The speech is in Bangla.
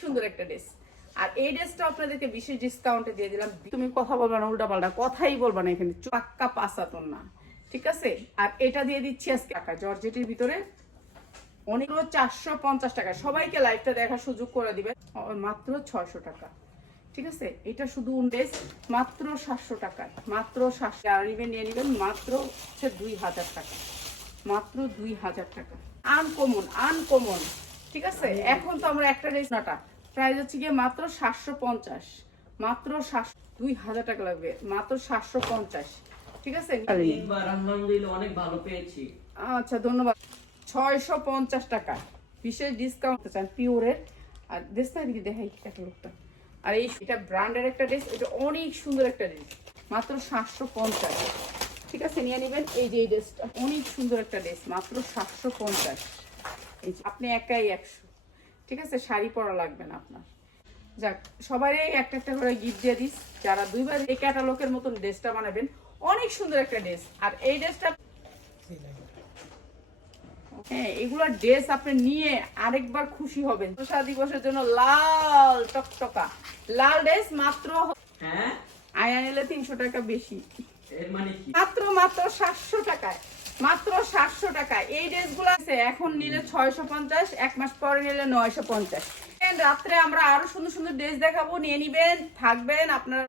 সুন্দর একটা ড্রেস আর এই ড্রেসটা আপনাদেরকে বিশেষ ডিসকাউন্টে দিয়ে দিলাম। তুমি কথা বলবা না উল্টা পাল্টা কথাই বলবা না এখানে। পাক্কা পাঁচাতন না, ঠিক আছে? আর এটা দিয়ে দিচ্ছি আজকে টাকা। জর্জেটের ভিতরে অনেকগুলো চারশো পঞ্চাশ টাকা। সবাইকে লাইভটা দেখার সুযোগ করে দিবে। মাত্র ছয়শো টাকা, ঠিক আছে? এটা শুধু ড্রেস মাত্র সাতশো টাকায় মাত্র সাতশো আর নিবেন নিয়ে নেবেন মাত্র হচ্ছে দুই হাজার টাকা, মাত্র দুই হাজার টাকা। আনকমন আনকমন ঠিক আছে? এখন তো আমরা একটা ড্রেস নাটা। প্রাইস হচ্ছে গিয়ে মাত্র সাতশো পঞ্চাশ। মাত্র সাতশো দুই হাজার টাকা লাগবে। মাত্র সাতশো পঞ্চাশ। ঠিক আছে? অনেক ভালো পেয়েছি। আচ্ছা ধন্যবাদ। ছয়শো পঞ্চাশ টাকা। বিশেষ ডিসকাউন্ট চান পিওরের আর ড্রেসটা এদিকে দেখাই একটা লোকটা আর এই এটা ব্র্যান্ডের একটা ড্রেস এটা অনেক সুন্দর একটা ড্রেস মাত্র সাতশো পঞ্চাশ। ঠিক আছে? নিয়ে নেবেন। এই যে এই ড্রেসটা অনেক সুন্দর একটা ড্রেস মাত্র সাতশো পঞ্চাশ। এই যে আপনি একাই একশো। ঠিক আছে? শাড়ি পরা লাগবে না আপনার। যাক সবারই একটা একটা করে গিফট দিয়ে দিস। যারা দুইবার এই ক্যাটালগের মতন ড্রেসটা বানাবেন অনেক সুন্দর একটা ড্রেস। আর এই ড্রেসটা হ্যাঁ এগুলো ড্রেস আপনি নিয়ে আরেকবার খুশি হবেন। সারা দিবসের জন্য লাল টকটকা। লাল ড্রেস মাত্র হ্যাঁ? আয়া নিলে তিনশো টাকা বেশি। মানে মাত্র মাত্র সাতশো টাকায়। মাত্র সাতশো টাকা। এই ড্রেসগুলো আছে, এখন নিলে ছয়শো পঞ্চাশ, এক মাস পরে নিলে নয়শো পঞ্চাশ। রাত্রে আমরা আরও সুন্দর সুন্দর ড্রেস দেখাবো, নিয়ে নিবেন, থাকবেন, আপনার